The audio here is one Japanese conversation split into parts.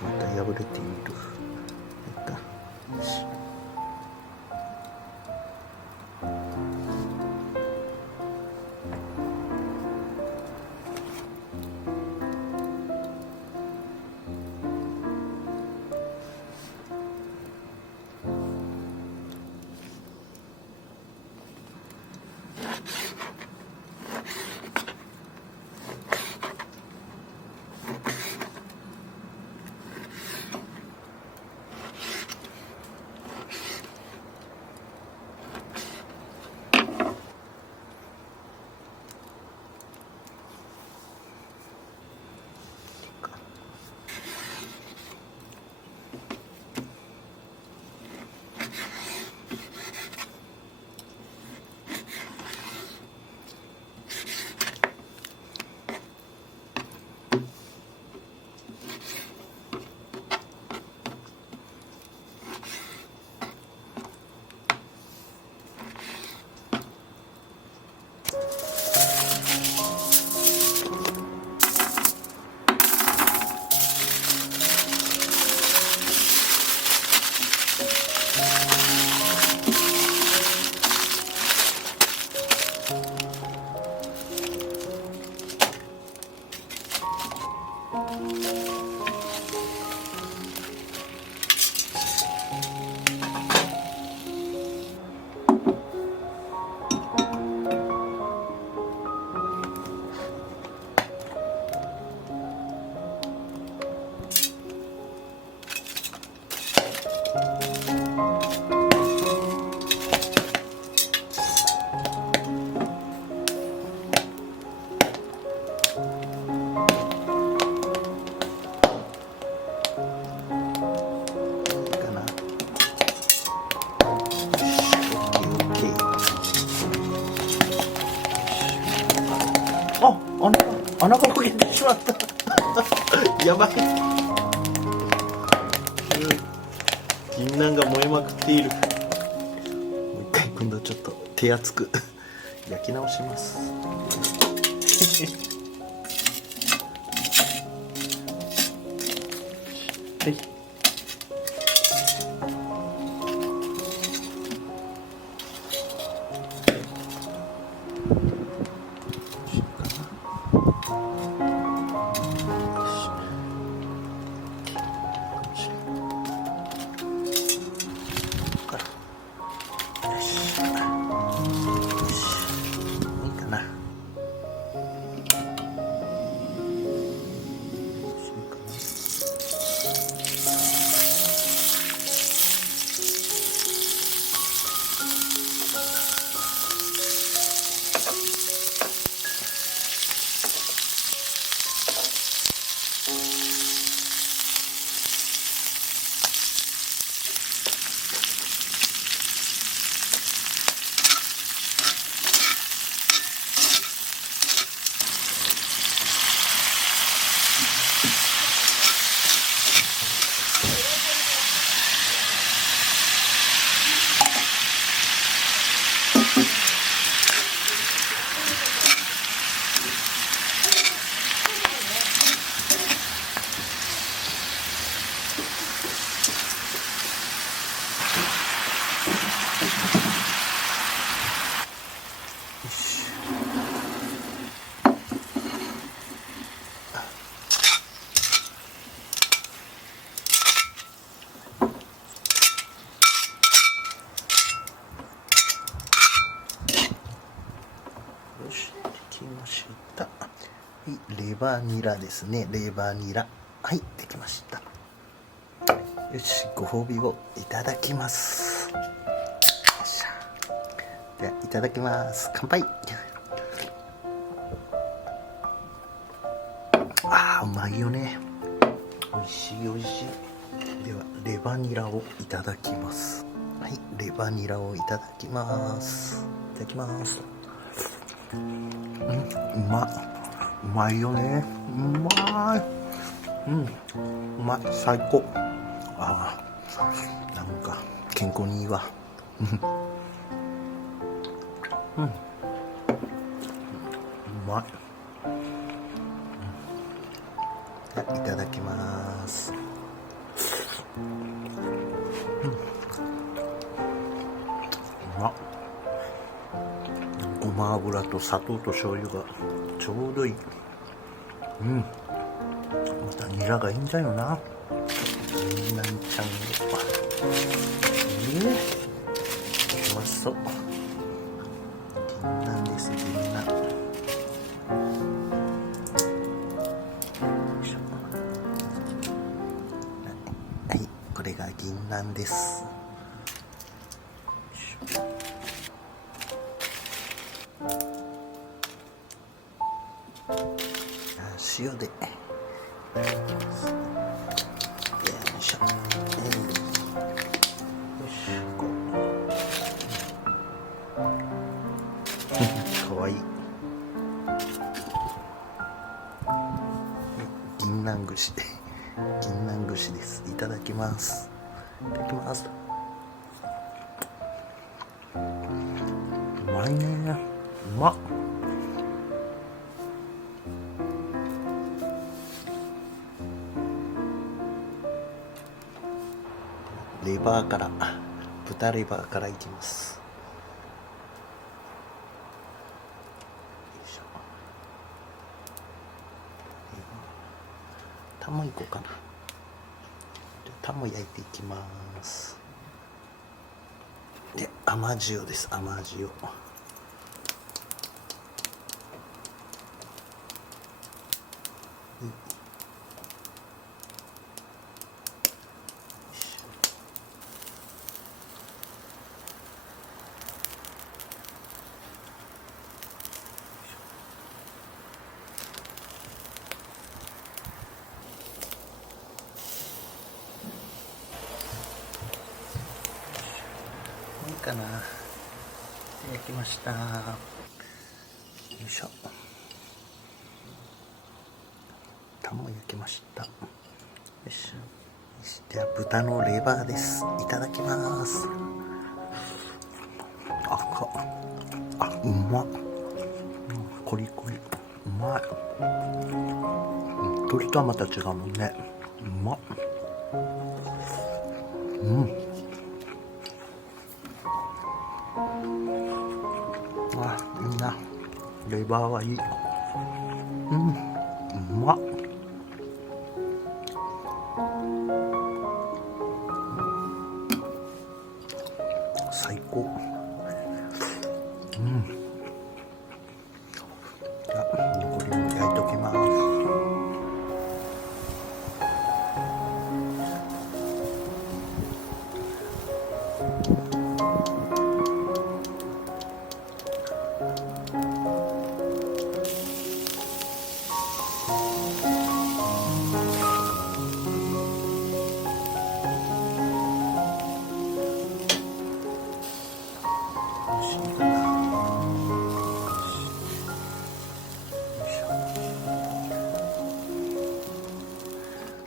また破れている。やった。よし。穴が焦げてしまったやばい銀杏が燃えまくっている。もう一回今度はちょっと手厚く焼き直しますはい。バニラですね。レバニラ。はい、できました。よし、ご褒美をいただきます。よっしゃ。では、いただきます。乾杯。あー、うまいよね。おいしいおいしい。では、レバニラをいただきます。はい、レバニラをいただきます。いただきます。うまいよね。うまい。うまい。最高。ああ、なんか健康にいいわ。うまい。いただきます。うまっ。ごま油と砂糖と醤油がちょうどいい。またニラがいいんだよな。ぎんなんちゃんはうまそう。ぎんなんです。ぎんなん。はい、これが銀杏です。塩でよいしょ。よし、こうかわいい。銀杏串銀杏串です。いただきます。いただきます。うまいね。うまっ。レバーから、豚レバーからいきます。よいしょ。タンもいこうかな。タンも焼いていきます。で、甘塩です。甘塩。いいかな。焼きました。よいしょ。タンも焼きました。よいしょ。では豚のレバーです。いただきます。うまっ。コリコリ。うまい。鶏とはまた違うもんね。うまっ。いいな。レバーはいい。うまっ。最高。じゃあ残りも焼いときます。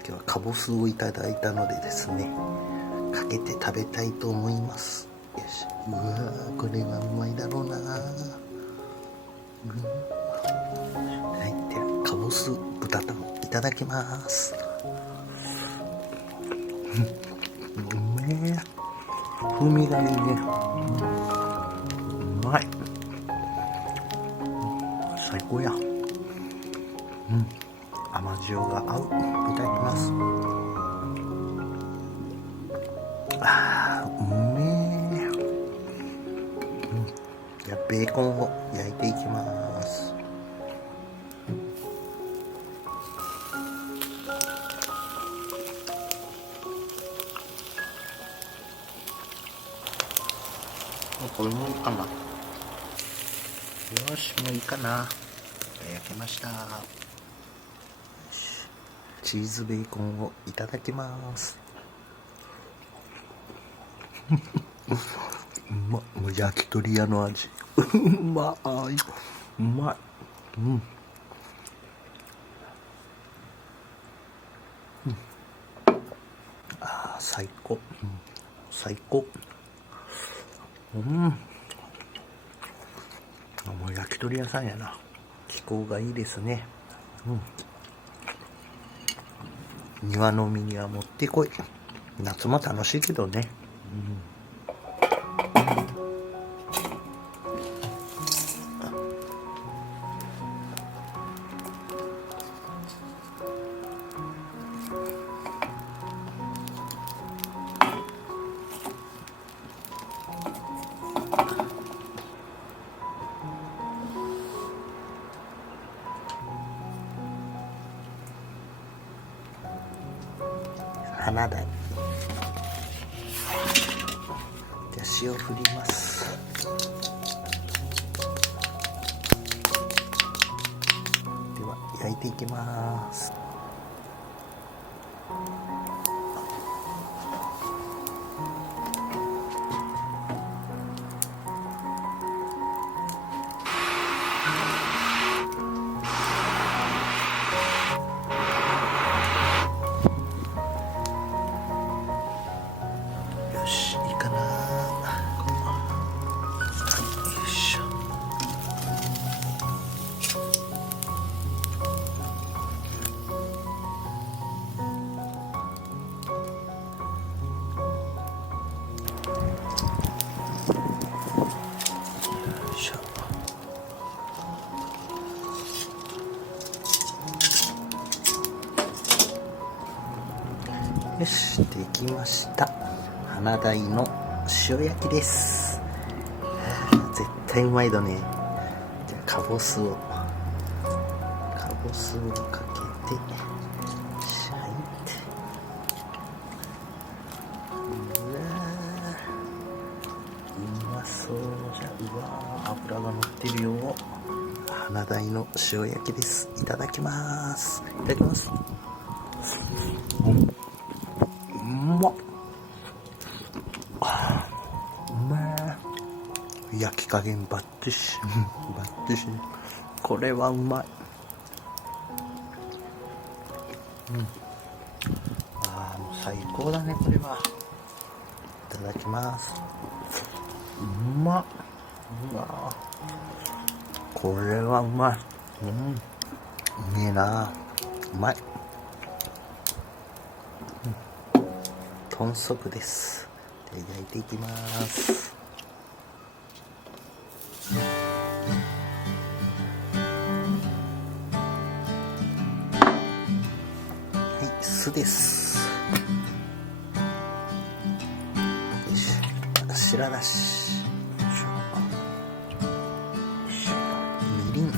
今日はかぼすをいただいたのでですね、かけて食べたいと思います。よし。うわー、これはうまいだろうな。はい、ではかぼす豚タンいただきます。うめえ。風味がいいね。うまい。最高や。甘塩が合う。いただきます。うめえ。じゃあベーコンを焼いていきます。これもいいかな。よし、もういいかな。焼けました。チーズベーコンをいただきます。うまっ、もう焼き鳥屋の味。うまい、うまい。ああ、最高、最高。もう焼き鳥屋さんやな。気候がいいですね。庭の海にはもってこい。夏も楽しいけどね。花鯛。じゃあ塩振ります。では焼いていきます。よし、いいかな。よいしょ。よし、できました。花鯛の塩焼きです。絶対うまいだね。じゃあかぼすをかけてシャイって。うまそうじゃ。うわー、脂が乗ってるよ。花鯛の塩焼きです。いただきます。いただきます。うまっ。うめえ。焼き加減バッチシ。バッチシ。これはうまい。ああ、もう最高だね、これは。いただきます。うまっ。うわ、これはうまい。うめえな。うまい。豚足です。で、焼いていきます。はい、酢です。よし、白だし、みりん、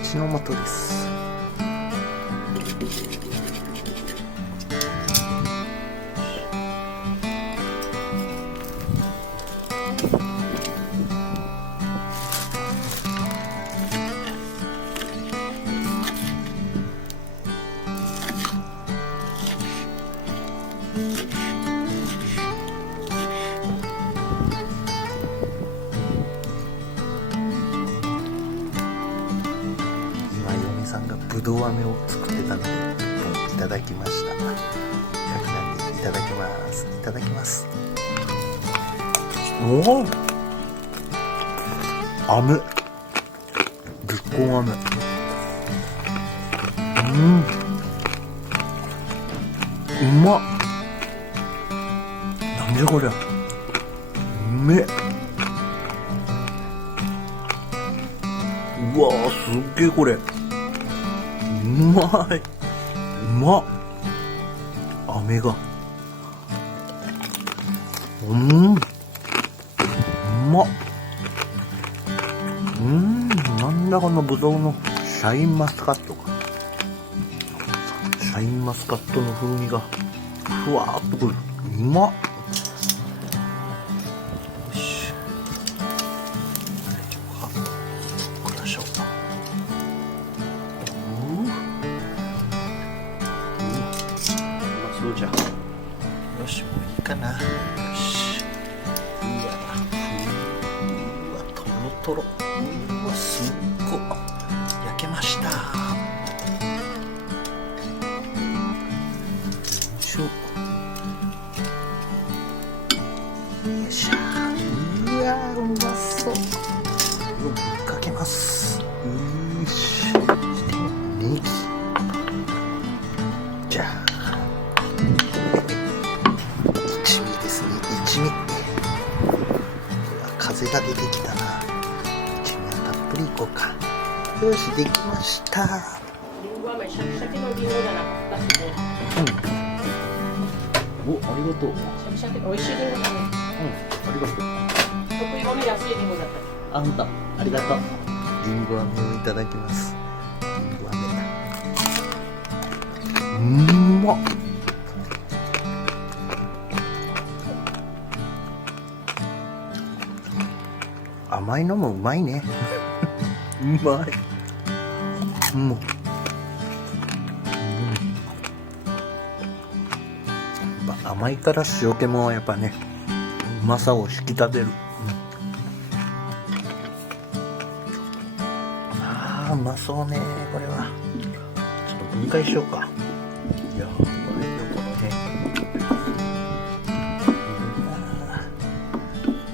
味の素です。さんがぶどう飴を作ってたのでいただきました。焼きなんでいただきます。いただきます。おお、飴、ぶっこん飴。うまっ。なんじゃこりゃ。うめえ。うわー、すっげえこれ。うまい。うまっ。飴が。うまっ。なんだこのぶどうのシャインマスカットか。シャインマスカットの風味がふわーっとくる。うまっ。よし、大丈夫か。これでしょう。うまそうじゃん。よし、もういいかな。よし。うわ、とろとろ。うわ、すっごい焼けました。よいしょ。うわ、うまそう。ぶっかけます。よし。してネギ。じゃあ一味ですね。一味。風が出てきたな。一味はたっぷりいこうか。よし、できました。リンゴ飴、シャキシャキのリンゴじゃなかったしね。お、ありがとう。シャキシャキ、美味しいリンゴだね。ありがとう。得意のね、安いリンゴだった。あんた、ありがとう。リンゴ飴をいただきます。リンゴ飴。うまっ。甘いのもうまいね。うまい。もう。甘いから塩気もやっぱね、うまさを引き立てる。ああ、うまそうね、これは。ちょっと分解しようか。やばいよ、この辺。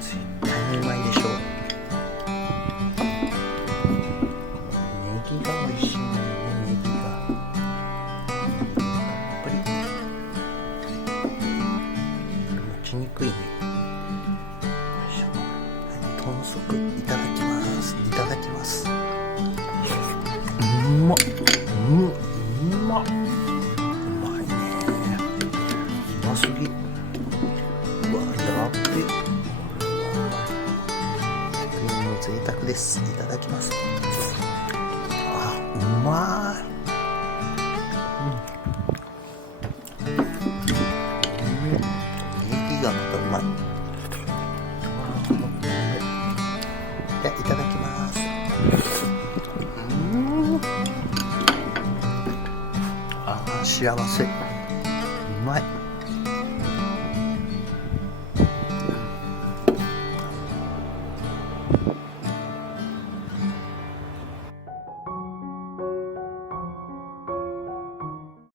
絶対にうまいでしょう。ネギが美味しいんだよね、ネギが。たっぷり。持ちにくいね。豚足いただきます。いただきます。うまっ。うまっ。うまいね。うますぎ。うわ、やっべ。クリーム贅沢です。いただきます。あ、うまい。ネギがまたうまい。じゃあいただきます。ああ、幸せ。うまい。